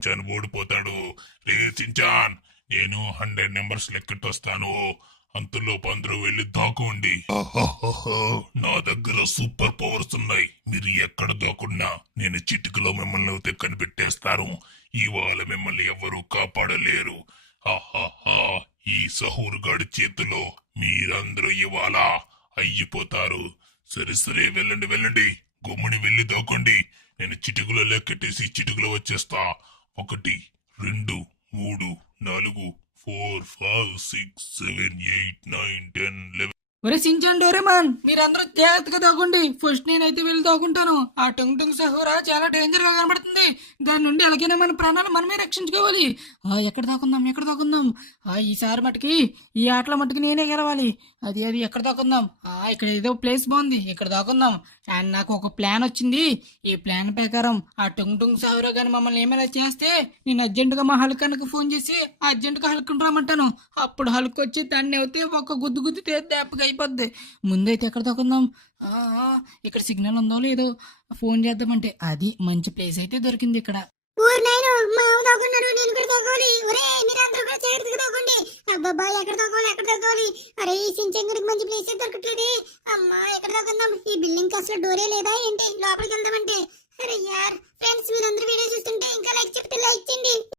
Shinchan ఓడిపోతాడు. రే Shinchan, నేను 100 numbers లెక్కెట్టొస్తాను. అంతలోపు అందరూ వెళ్ళి దాక్కోండి. నా దగ్గర సూపర్ పవర్స్ ఉన్నాయి. మీరు ఎక్కడ దాక్కున్నా నేను చిటికలో మిమ్మల్ని అయితే కనిపెట్టేస్తాను. ఇవాళ మిమ్మల్ని ఎవరూ కాపాడలేరు. ఆహాహా, ఈ సహూర్ గాడి చేతిలో మీరందరూ ఇవాళ అయ్యిపోతారు. సరే సరే, వెళ్ళండి వెళ్ళండి, గుమ్మని వెళ్ళి దాక్కోండి. నేను చిటికలో లెక్కెట్టేసి చిటికలో వచ్చేస్తా. 1 2 3 4 4 5 6 7 8 9 10 11. ఒరే సించాన్, డోరేమాన్, మీరందరూ జాగ్రత్తగా దాక్కోండి. ఫస్ట్ నేనైతే వెళ్ళి దాక్కుంటాను. ఆ టుంగ్ టుంగ్ సహోరా చాలా డేంజర్ గా కనబడుతుంది. దాని నుండి ఎలాగైనా మన ప్రాణాలు మనమే రక్షించుకోవాలి. ఎక్కడ దాక్కుందాం. ఈసారి మటుకి ఈ ఆటల మటుకు నేనే గెలవాలి. అది ఎక్కడ దాక్కుందాం. ఇక్కడ ఏదో ప్లేస్ బాగుంది, ఇక్కడ దాక్కుందాం. అండ్ నాకు ఒక ప్లాన్ వచ్చింది. ఈ ప్లాన్ ప్రకారం ఆ టుంగ్ టుంగ్ సహోరా గాని మమ్మల్ని ఏమైనా చేస్తే నేను అర్జెంటుగా మా హల్క్ అన్నకు ఫోన్ చేసి అర్జెంటుగా హల్క్ రామంటాను. అప్పుడు హల్క్ వచ్చి దాన్ని అయితే ఒక గుద్దు గుద్దితే దెబ్బగా అయిపోద్ది. ముందైతే ఎక్కడ దాక్కుందాం. ఇక్కడ సిగ్నల్ ఉందో లేదో ఫోన్ చేద్దామంటే అది మంచి ప్లేస్ అయితే దొరికింది ఇక్కడ. అరే ఈ సించంగుడికి మంచి ప్లేస్ దొరకట్లేదు. అమ్మా ఎక్కడ దాకుందాం? ఈ బిల్డింగ్ అసలు డోరే లేదా ఏంటి? లోపలికి వెళ్దామంటే. అరే యార్ ఫ్రెండ్స్, మీరందరూ వీడియో చూస్తుంటే ఇంకా లైక్ చెప్తే లైక్ చేయండి.